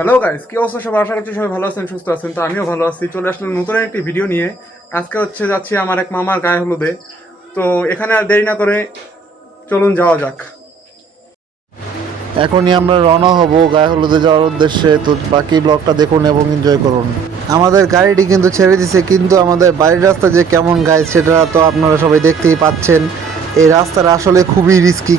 Hello guys, কি অবস্থা সবার? আশা করছি সবাই ভালো আছেন, সুস্থ আছেন। তো আমিও ভালো আছি। চলে আসলাম নতুন একটি ভিডিও নিয়ে। আজকে যাচ্ছি আমার এক মামার গায়ে হলুদে। তো এখানে আর দেরি না করে চলুন যাওয়া যাক। এখনই আমরা রওনা হব গায়ে হলুদে যাওয়ার উদ্দেশ্যে। তো বাকি ব্লগটা দেখুন এবং এনজয় করুন। আমাদের গাড়িটি কিন্তু ছেড়ে দিছে, কিন্তু আমাদের বাড়ির রাস্তা যে কেমন গাইজ সেটা তো আপনারা সবাই দেখতেই পাচ্ছেন। এই রাস্তাটা আসলে খুবই রিস্কি।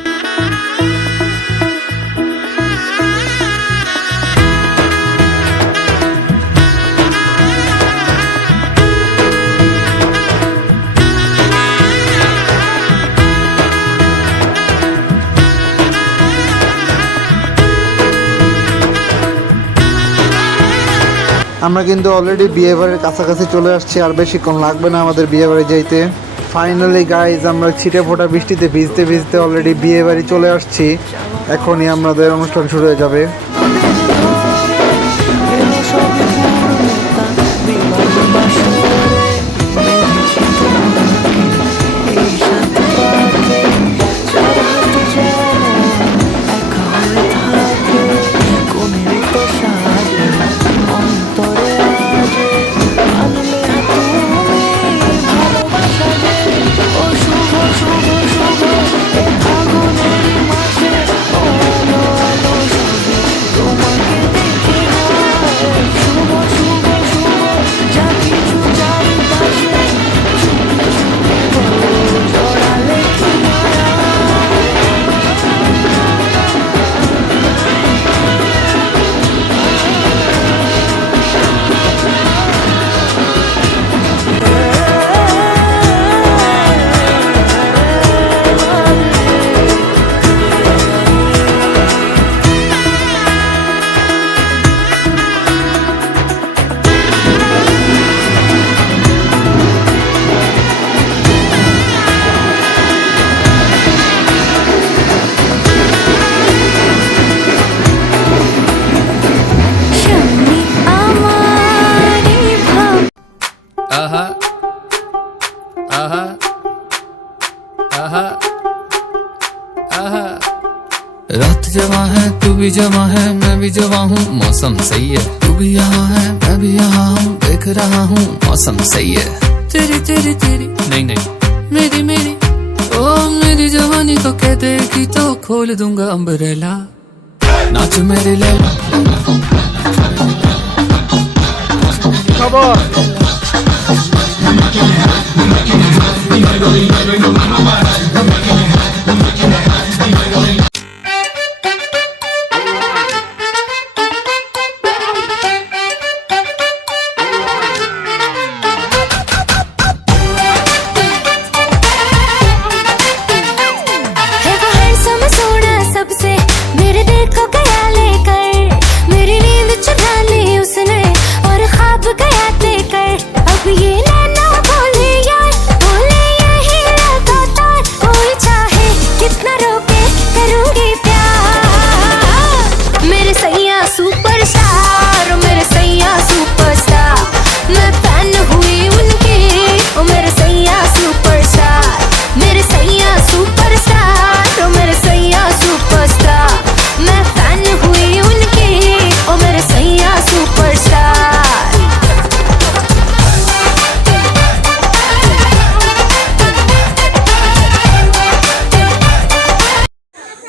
আমরা কিন্তু অলরেডি বিয়ে বাড়ির কাছাকাছি চলে আসছি, আর বেশিক্ষণ লাগবে না আমাদের বিয়ে বাড়ি যাইতে। ফাইনালি গাইজ, আমরা ছিটে ফোটা বৃষ্টিতে ভিজতে ভিজতে অলরেডি বিয়ে বাড়ি চলে আসছি। এখনই আমাদের অনুষ্ঠান শুরু হয়ে যাবে। रात जवा है तू भी जवा है मैं भी जवा हूँ मौसम सही है तू भी यहाँ है मैं भी यहाँ हूँ देख रहा हूँ मौसम सही है तेरी तेरी तेरी नहीं नहीं मेरी मेरी ओ मेरी जवानी को कह देगी तो खोल दूंगा अम्ब्रेला नाच मेरी लैला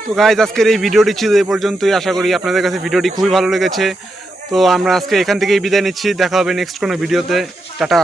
তো গাইজ, আজকের এই ভিডিওটি ছিল এই পর্যন্তই। আশা করি আপনাদের কাছে ভিডিওটি খুবই ভালো লেগেছে। তো আমরা আজকে এখান থেকেই বিদায় নিচ্ছি। দেখা হবে নেক্সট কোনো ভিডিওতে। টাটা।